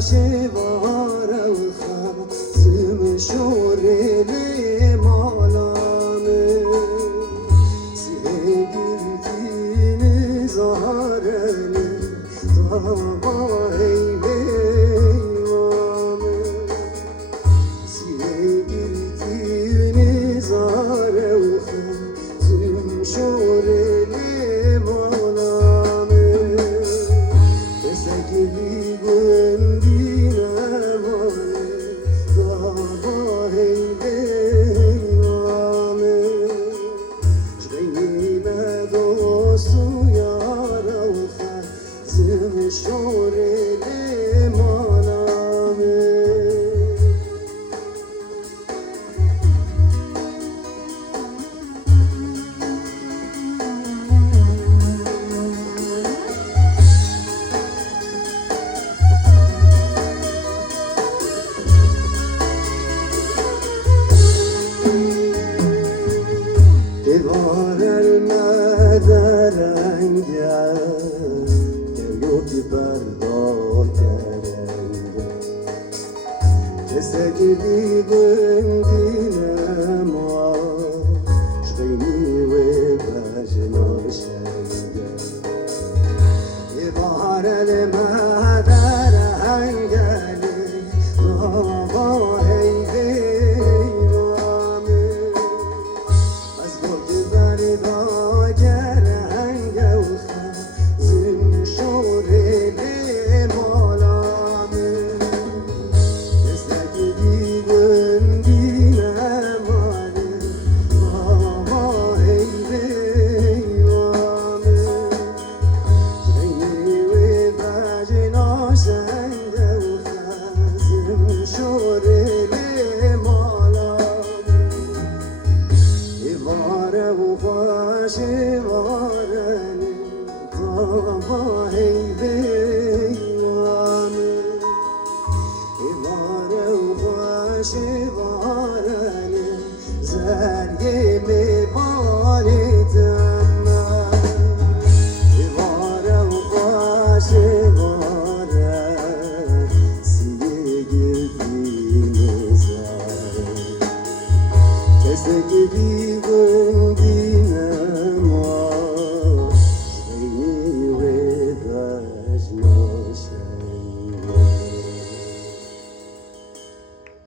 شواره و خزم شوره مالانه سیگردین زهرنه داغای بیوانه سیگردین زهره و خزم شوره مالانه بسگلی دیوار المدر انگل گریوتی بردار کرنگل جسگیدی گندینم شغینی و بجناشنگل دیوار المدر انگل شوارنی طاهای بیوانه ایواره و شوارنی زریه میبانی تنه ایواره و شوارن سیه گردی نزاره کسی گردی